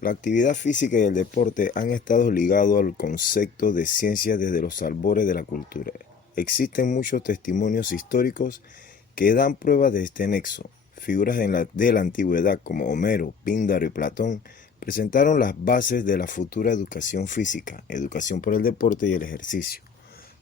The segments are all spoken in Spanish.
La actividad física y el deporte han estado ligados al concepto de ciencia desde los albores de la cultura. Existen muchos testimonios históricos que dan prueba de este nexo. Figuras de la antigüedad como Homero, Píndaro y Platón presentaron las bases de la futura educación física, educación por el deporte y el ejercicio.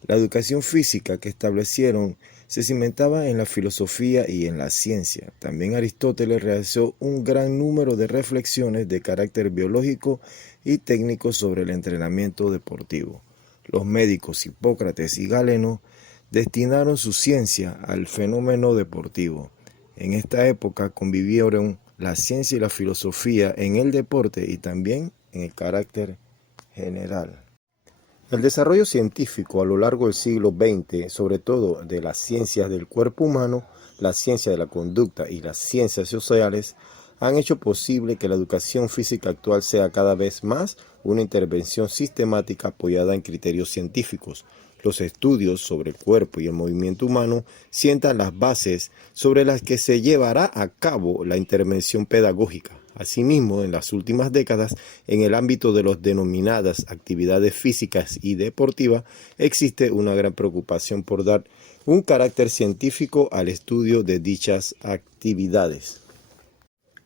La educación física que establecieron se cimentaba en la filosofía y en la ciencia. También Aristóteles realizó un gran número de reflexiones de carácter biológico y técnico sobre el entrenamiento deportivo. Los médicos Hipócrates y Galeno destinaron su ciencia al fenómeno deportivo. En esta época convivieron la ciencia y la filosofía en el deporte y también en el carácter general. El desarrollo científico a lo largo del siglo XX, sobre todo de las ciencias del cuerpo humano, la ciencia de la conducta y las ciencias sociales, han hecho posible que la educación física actual sea cada vez más una intervención sistemática apoyada en criterios científicos. Los estudios sobre el cuerpo y el movimiento humano sientan las bases sobre las que se llevará a cabo la intervención pedagógica. Asimismo, en las últimas décadas, en el ámbito de las denominadas actividades físicas y deportivas, existe una gran preocupación por dar un carácter científico al estudio de dichas actividades.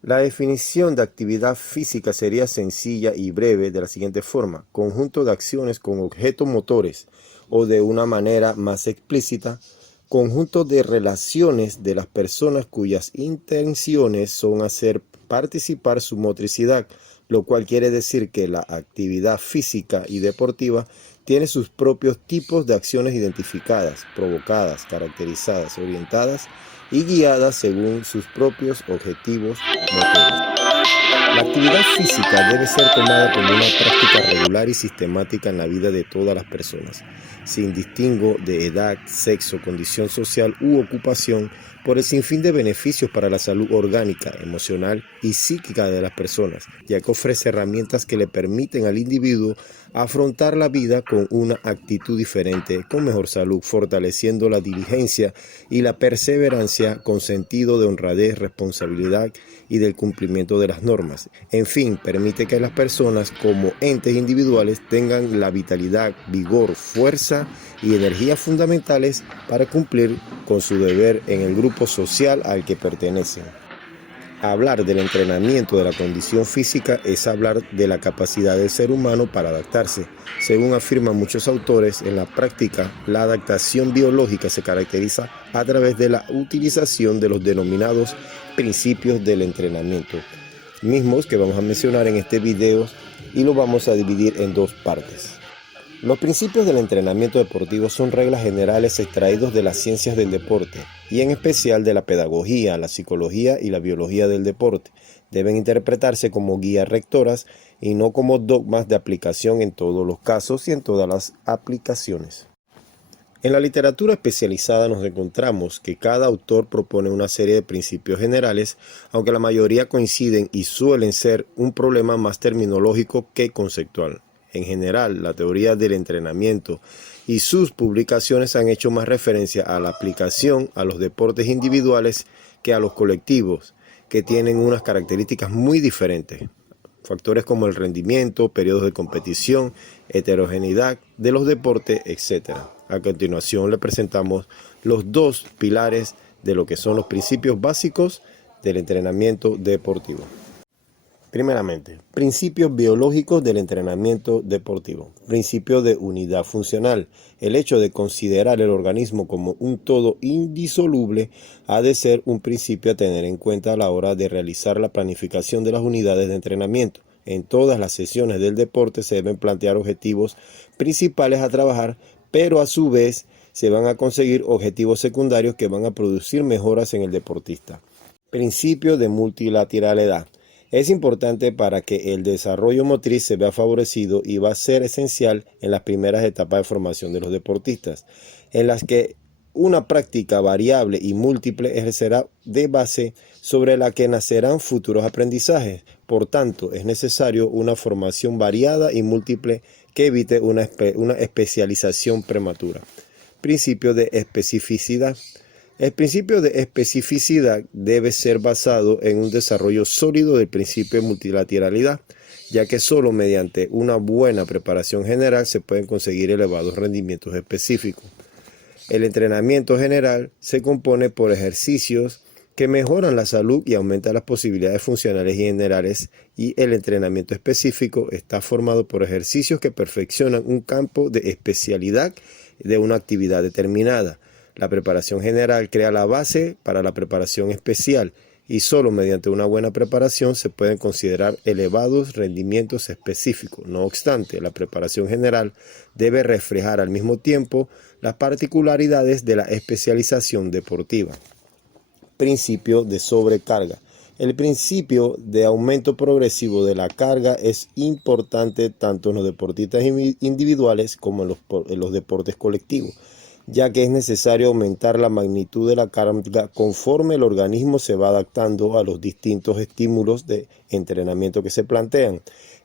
La definición de actividad física sería sencilla y breve de la siguiente forma: conjunto de acciones con objetos motores, o de una manera más explícita, conjunto de relaciones de las personas cuyas intenciones son hacer participar su motricidad, lo cual quiere decir que la actividad física y deportiva tiene sus propios tipos de acciones identificadas, provocadas, caracterizadas, orientadas y guiadas según sus propios objetivos motores. La actividad física debe ser tomada como una práctica regular y sistemática en la vida de todas las personas, sin distingo de edad, sexo, condición social u ocupación, por el sinfín de beneficios para la salud orgánica, emocional y psíquica de las personas, ya que ofrece herramientas que le permiten al individuo afrontar la vida con una actitud diferente, con mejor salud, fortaleciendo la diligencia y la perseverancia con sentido de honradez, responsabilidad y del cumplimiento de las normas. En fin, permite que las personas como entes individuales tengan la vitalidad, vigor, fuerza y energía fundamentales para cumplir con su deber en el grupo social al que pertenecen. Hablar del entrenamiento de la condición física es hablar de la capacidad del ser humano para adaptarse. Según afirman muchos autores, en la práctica, la adaptación biológica se caracteriza a través de la utilización de los denominados principios del entrenamiento, mismos que vamos a mencionar en este video y lo vamos a dividir en dos partes. Los principios del entrenamiento deportivo son reglas generales extraídos de las ciencias del deporte y en especial de la pedagogía, la psicología y la biología del deporte. Deben interpretarse como guías rectoras y no como dogmas de aplicación en todos los casos y en todas las aplicaciones. En la literatura especializada nos encontramos que cada autor propone una serie de principios generales, aunque la mayoría coinciden y suelen ser un problema más terminológico que conceptual. En general, la teoría del entrenamiento y sus publicaciones han hecho más referencia a la aplicación a los deportes individuales que a los colectivos, que tienen unas características muy diferentes. Factores como el rendimiento, periodos de competición, heterogeneidad de los deportes, etc. A continuación le presentamos los dos pilares de lo que son los principios básicos del entrenamiento deportivo. Primeramente, principios biológicos del entrenamiento deportivo. Principio de unidad funcional. El hecho de considerar el organismo como un todo indisoluble ha de ser un principio a tener en cuenta a la hora de realizar la planificación de las unidades de entrenamiento. En todas las sesiones del deporte se deben plantear objetivos principales a trabajar, pero a su vez se van a conseguir objetivos secundarios que van a producir mejoras en el deportista. Principio de multilateralidad. Es importante para que el desarrollo motriz se vea favorecido y va a ser esencial en las primeras etapas de formación de los deportistas, en las que una práctica variable y múltiple ejercerá de base sobre la que nacerán futuros aprendizajes. Por tanto, es necesario una formación variada y múltiple que evite una especialización prematura. Principio de especificidad. El principio de especificidad debe ser basado en un desarrollo sólido del principio de multilateralidad, ya que solo mediante una buena preparación general se pueden conseguir elevados rendimientos específicos. El entrenamiento general se compone por ejercicios que mejoran la salud y aumentan las posibilidades funcionales y generales, y el entrenamiento específico está formado por ejercicios que perfeccionan un campo de especialidad de una actividad determinada. La preparación general crea la base para la preparación especial, y solo mediante una buena preparación se pueden considerar elevados rendimientos específicos. No obstante, la preparación general debe reflejar al mismo tiempo las particularidades de la especialización deportiva. Principio de sobrecarga. El principio de aumento progresivo de la carga es importante tanto en los deportistas individuales como en los deportes colectivos, ya que es necesario aumentar la magnitud de la carga conforme el organismo se va adaptando a los distintos estímulos de entrenamiento que se plantean.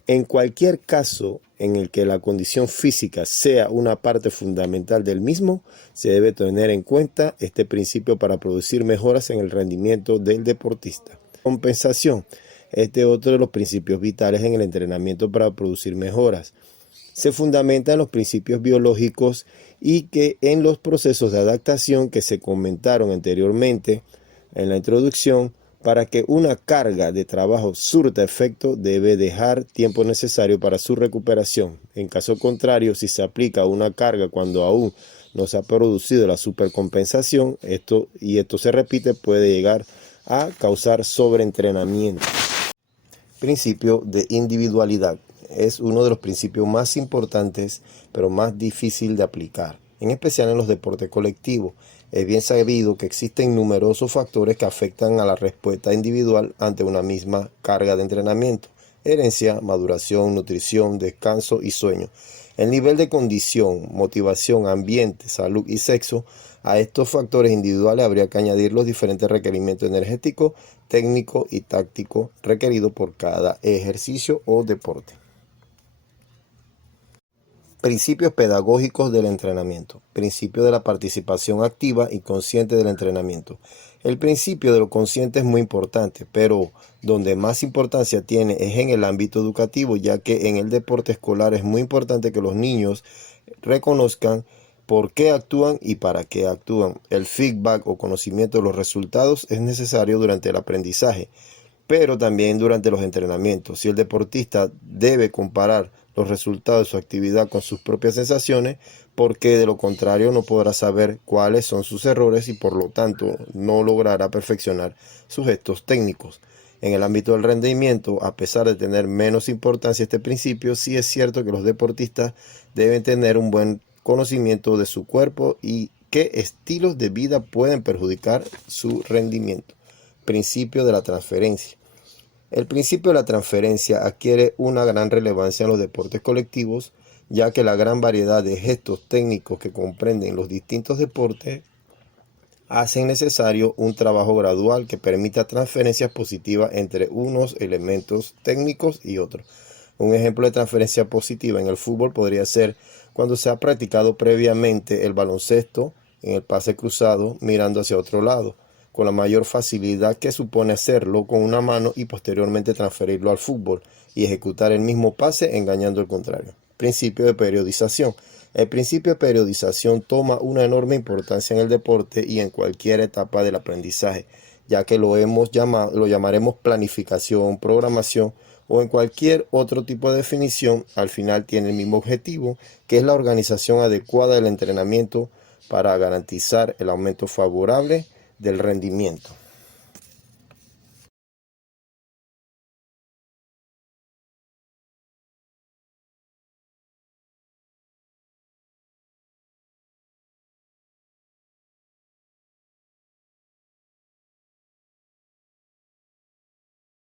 En cualquier caso en el que la condición física sea una parte fundamental del mismo, se debe tener en cuenta este principio para producir mejoras en el rendimiento del deportista. Compensación. Este es otro de los principios vitales en el entrenamiento para producir mejoras. Se fundamenta en los principios biológicos y que en los procesos de adaptación que se comentaron anteriormente en la introducción. Para que una carga de trabajo surta efecto, debe dejar tiempo necesario para su recuperación. En caso contrario, si se aplica una carga cuando aún no se ha producido la supercompensación, esto se repite, puede llegar a causar sobreentrenamiento. Principio de individualidad. Es uno de los principios más importantes, pero más difícil de aplicar, en especial en los deportes colectivos. Es bien sabido que existen numerosos factores que afectan a la respuesta individual ante una misma carga de entrenamiento: herencia, maduración, nutrición, descanso y sueño. El nivel de condición, motivación, ambiente, salud y sexo. A estos factores individuales habría que añadir los diferentes requerimientos energéticos, técnicos y tácticos requeridos por cada ejercicio o deporte. Principios pedagógicos del entrenamiento. Principio de la participación activa y consciente del entrenamiento. El principio de lo consciente es muy importante, pero donde más importancia tiene es en el ámbito educativo, ya que en el deporte escolar es muy importante que los niños reconozcan por qué actúan y para qué actúan. El feedback o conocimiento de los resultados es necesario durante el aprendizaje, pero también durante los entrenamientos. Si el deportista debe comparar los resultados de su actividad con sus propias sensaciones, porque de lo contrario no podrá saber cuáles son sus errores y por lo tanto no logrará perfeccionar sus gestos técnicos. En el ámbito del rendimiento, a pesar de tener menos importancia este principio, sí es cierto que los deportistas deben tener un buen conocimiento de su cuerpo y qué estilos de vida pueden perjudicar su rendimiento. Principio de la transferencia. El principio de la transferencia adquiere una gran relevancia en los deportes colectivos, ya que la gran variedad de gestos técnicos que comprenden los distintos deportes hacen necesario un trabajo gradual que permita transferencias positivas entre unos elementos técnicos y otros. Un ejemplo de transferencia positiva en el fútbol podría ser cuando se ha practicado previamente el baloncesto en el pase cruzado mirando hacia otro lado, con la mayor facilidad que supone hacerlo con una mano y posteriormente transferirlo al fútbol y ejecutar el mismo pase engañando al contrario. Principio de periodización. El principio de periodización toma una enorme importancia en el deporte y en cualquier etapa del aprendizaje, ya que lo llamaremos planificación, programación o en cualquier otro tipo de definición. Al final tiene el mismo objetivo, que es la organización adecuada del entrenamiento para garantizar el aumento favorable del rendimiento.